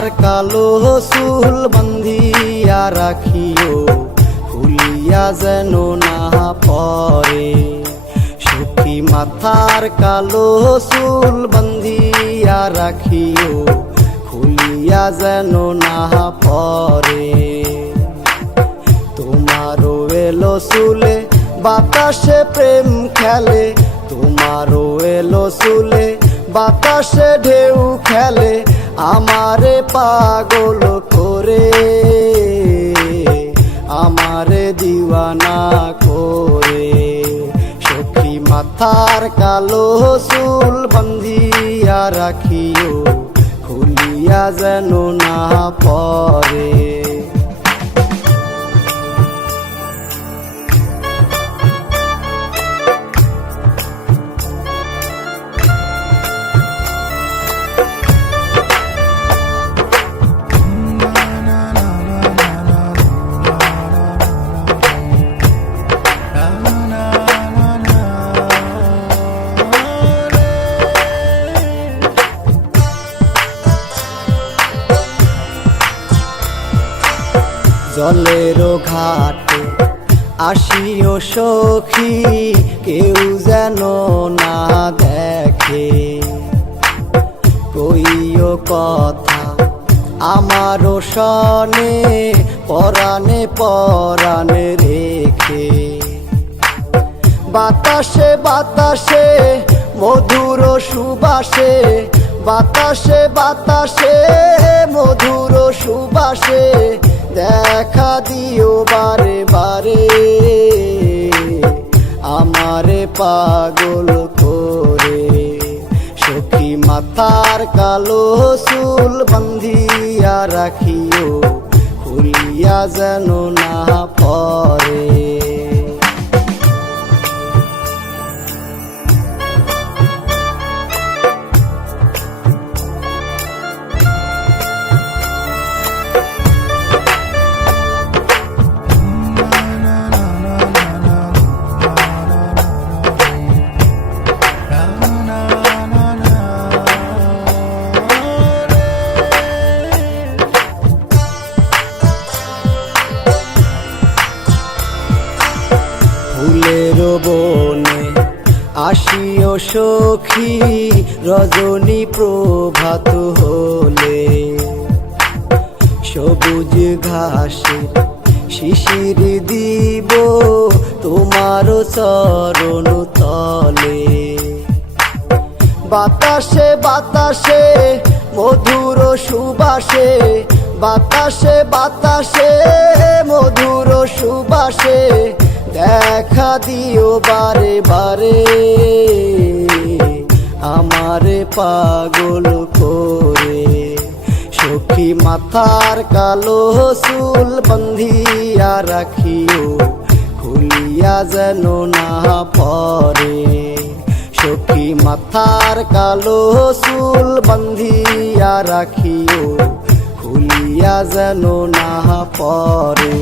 মাথার কালো চুল বান্ধিয়া রাখিও, খুলিয়া যেন না পরে। সখী মাথার কালো চুল বান্ধিয়া রাখিও, খুলিয়া যেন না পরে। তোমারও এলো চুলে বাতাসে প্রেম খেলে, তোমারও এলো চুলে বাতাসে ঢেউ খেলে, আমারে পাগল করে, আমারে দিওয়ানা করে। সখী মাথার কালো চুল বান্ধিয়া রাখিও, খুলিয়া যেন না পরে। জলেরও ঘাটে আসিও সখী, কেউ যেন না দেখে। কইও কথা আমারও সনে, পরাণে পরাণে রেখে। বাতাসে বাতাসে মধুর সুবাসে, বাতাসে বাতাসে মধুর সুবাসে, দেখা দিও বারে বারে, আমারে পাগল করে। সখী মাথার কালো চুল বান্ধিয়া রাখিও, খুলিয়া যেন না পরে। ফুলের বনে আসিও সখী, রজনী প্রভাত হলে। সবুজ ঘাসে শিশির দিব তোমার চরণ তলে। বাতাসে বাতাসে মধুর সুবাসে, বাতাসে বাতাসে মধুর সুবাসে, দেখা দিও বারে বারে, আমারে পাগল করে। সখী মাথার কালো চুল বান্ধিয়া রাখিও, খুলিয়া যেন না পরে। সখী মাথার কালো চুল বান্ধিয়া রাখিও, খুলিয়া যেন না পরে।